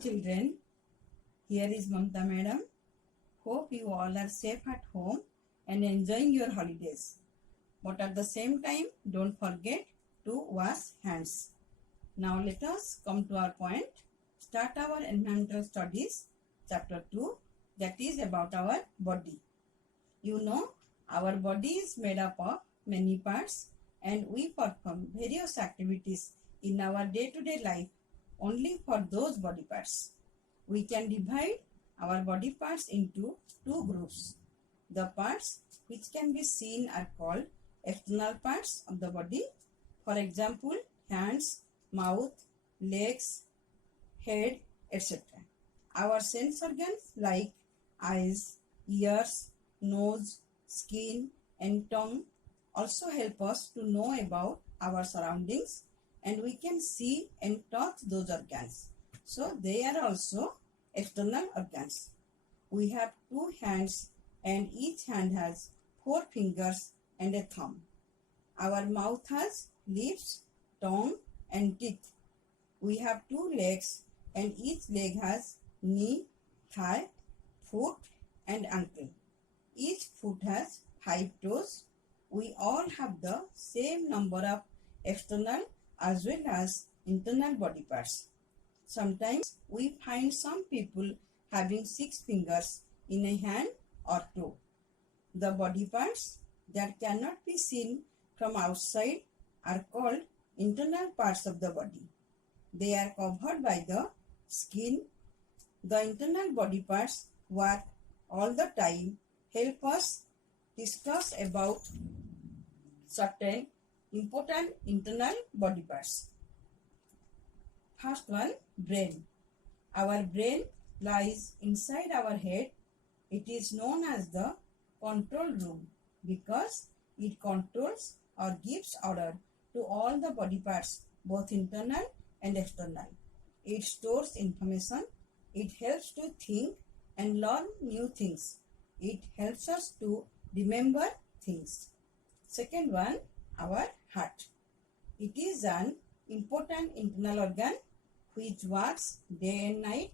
children, here is Mamta madam. Hope you all are safe at home and enjoying your holidays. But at the same time, don't forget to wash hands. Now let us come to our point. Start our environmental studies, chapter 2, that is about our body. You know, our body is made up of many parts and we perform various activities in our day-to-day life only for those body parts. We can divide our body parts into two groups. The parts which can be seen are called external parts of the body. For example, hands, mouth, legs, head, etc. Our sense organs like eyes, ears, nose, skin and tongue also help us to know about our surroundings and we can see and touch those organs. So they are also external organs. We have two hands and each hand has 4 fingers and a thumb. Our mouth has lips, tongue and teeth. We have 2 legs and each leg has knee, thigh, foot and ankle. Each foot has 5 toes. We all have the same number of external as well as internal body parts. Sometimes we find some people having 6 fingers in a hand or toe. The body parts that cannot be seen from outside are called internal parts of the body. They are covered by the skin. The internal body parts work all the time, help us discuss about certain important internal body parts. First one, brain. Our brain lies inside our head. It is known as the control room because it controls or gives order to all the body parts, both internal and external. It stores information. It helps to think and learn new things. It helps us to remember things. Second one, our heart. It is an important internal organ which works day and night.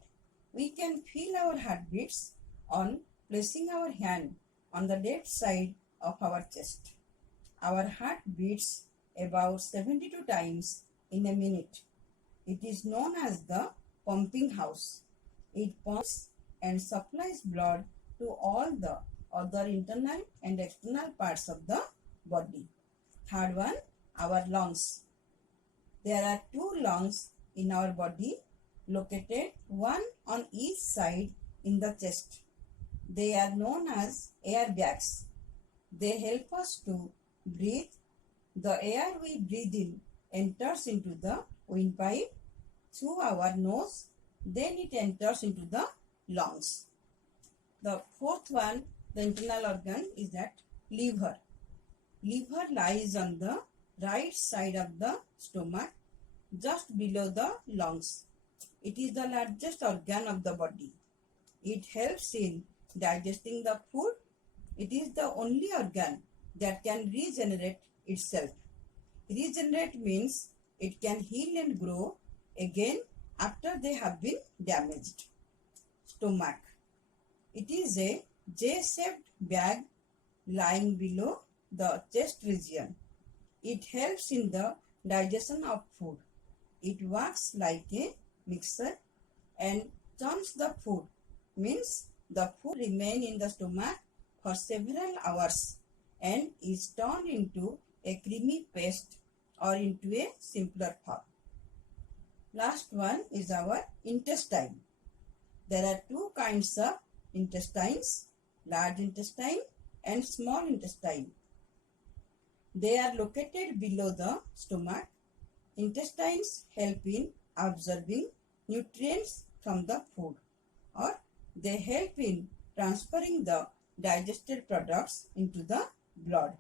We can feel our heartbeats on placing our hand on the left side of our chest. Our heart beats about 72 times in a minute. It is known as the pumping house. It pumps and supplies blood to all the other internal and external parts of the body. Third one, our lungs. There are 2 lungs in our body located one on each side in the chest. They are known as air bags. They help us to breathe. The air we breathe in enters into the windpipe through our nose, then it enters into the lungs. The fourth one, the internal organ, is that liver. Liver lies on the right side of the stomach, just below the lungs. It is the largest organ of the body. It helps in digesting the food. It is the only organ that can regenerate itself. Regenerate means it can heal and grow again after they have been damaged. Stomach. It is a J-shaped bag lying below the chest region. It helps in the digestion of food. It works like a mixer and churns the food, means the food remains in the stomach for several hours and is turned into a creamy paste or into a simpler form. Last one is our intestine. There are 2 kinds of intestines, large intestine and small intestine. They are located below the stomach. Intestines help in absorbing nutrients from the food, or they help in transferring the digested products into the blood.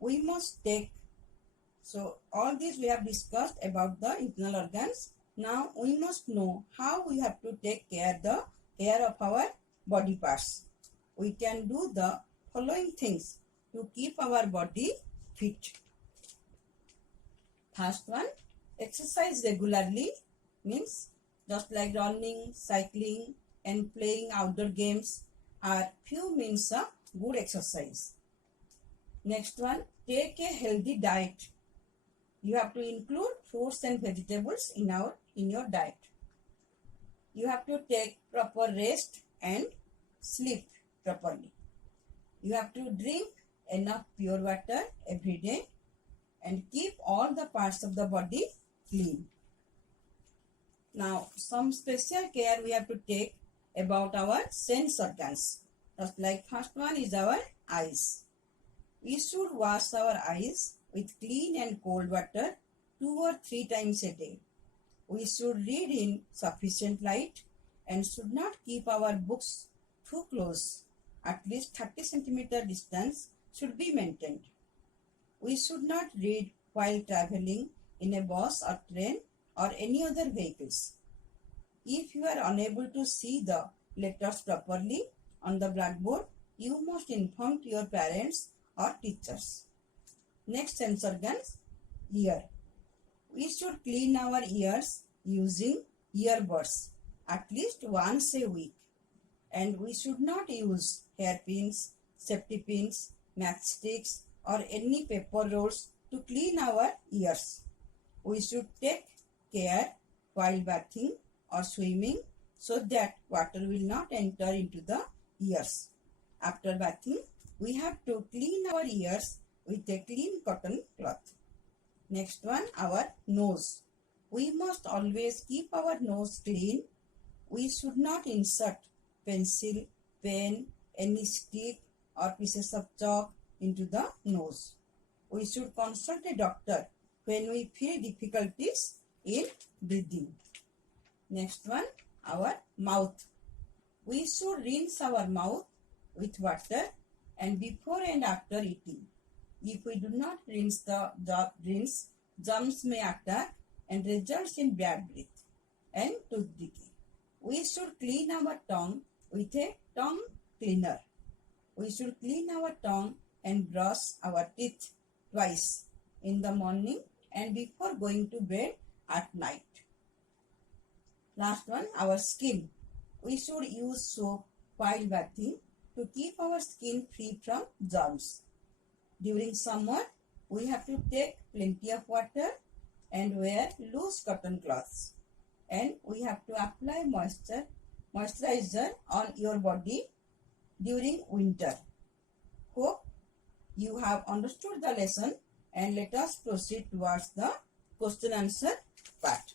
We must take, so all this we have discussed about the internal organs. Now we must know how we have to take care of our body parts. We can do the following things to keep our body fit. First one, exercise regularly means just like running, cycling, and playing outdoor games are few means of good exercise. Next one, take a healthy diet. You have to include fruits and vegetables in your diet. You have to take proper rest and sleep properly. You have to drink enough pure water every day and keep all the parts of the body clean. Now, some special care we have to take about our sense organs. Just like first one is our eyes. We should wash our eyes with clean and cold water 2 or 3 times a day. We should read in sufficient light and should not keep our books too close. At least 30 centimeter distance should be maintained. We should not read while traveling in a bus or train or any other vehicles. If you are unable to see the letters properly on the blackboard, you must inform your parents or teachers. Next sense organs, ear. We should clean our ears using earbuds at least once a week. And we should not use hairpins, safety pins, matchsticks or any paper rolls to clean our ears. We should take care while bathing or swimming so that water will not enter into the ears. After bathing, we have to clean our ears with a clean cotton cloth. Next one, our nose. We must always keep our nose clean. We should not insert pencil, pen, any stick or pieces of chalk into the nose. We should consult a doctor when we feel difficulties in breathing. Next one, our mouth. We should rinse our mouth with water and before and after eating. If we do not rinse germs may attack and results in bad breath and tooth decay. We should clean our tongue with a tongue cleaner. We should clean our tongue and brush our teeth twice in the morning and before going to bed at night. Last one, our skin. We should use soap while bathing to keep our skin free from germs. During summer, we have to take plenty of water and wear loose cotton cloths. And we have to apply moisturizer on your body during winter. Hope you have understood the lesson and let us proceed towards the question answer part.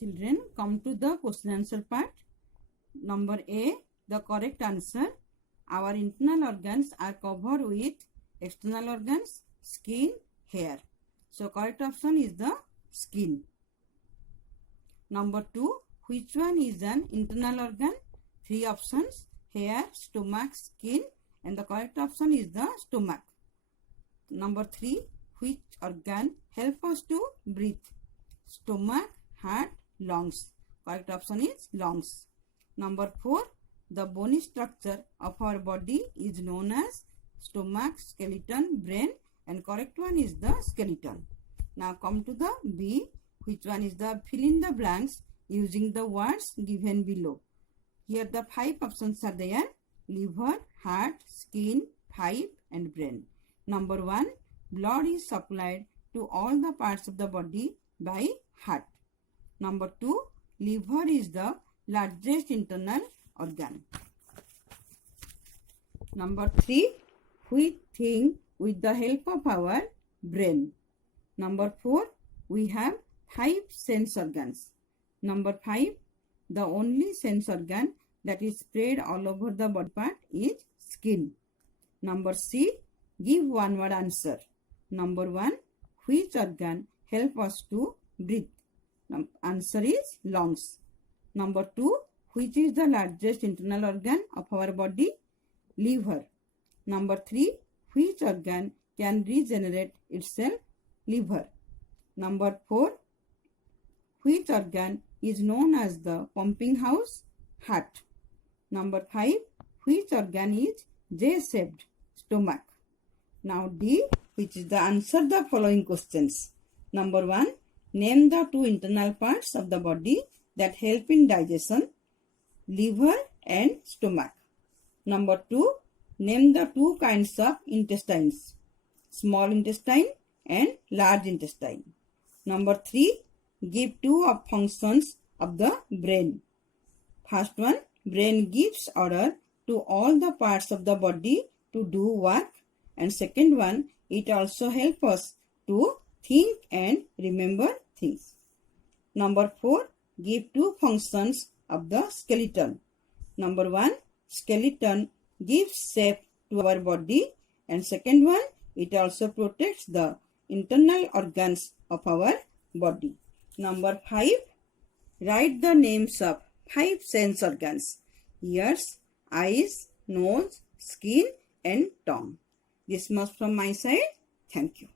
Children, come to the question answer part. Number A, the correct answer. Our internal organs are covered with external organs, skin, hair. So correct option is the skin. Number 2, which one is an internal organ? 3 options, hair, stomach, skin, and the correct option is the stomach. Number 3, which organ help us to breathe? Stomach, heart, lungs. Correct option is lungs. Number 4, the bony structure of our body is known as stomach, skeleton, brain, and correct one is the skeleton. Now come to the B, which one is the fill in the blanks using the words given below. Here the 5 options are there: liver, heart, skin, pipe, and brain. Number 1, blood is supplied to all the parts of the body by heart. Number 2, liver is the largest internal organ. Number 3, we think with the help of our brain. Number 4, we have 5 sense organs. Number 5, the only sense organ that is spread all over the body part is skin. Number C, give one word answer. Number 1, which organ help us to breathe? Answer is lungs. Number 2, which is the largest internal organ of our body? Liver. Number 3, which organ can regenerate itself? Liver. Number 4, which organ is known as the pumping house? Heart. Number 5, which organ is J-shaped? Stomach. Now D, which is the answer the following questions. Number 1. Name the 2 internal parts of the body that help in digestion, liver and stomach. Number 2. Name the 2 kinds of intestines, small intestine and large intestine. Number 3. Give 2 of functions of the brain. First one, brain gives order to all the parts of the body to do work, and second one, it also helps us to think and remember things. Number 4, give 2 functions of the skeleton. Number 1, skeleton gives shape to our body, and second one, it also protects the internal organs of our body. Number 5, write the names of 5 sense organs: ears, eyes, nose, skin and tongue. This much from my side. Thank you.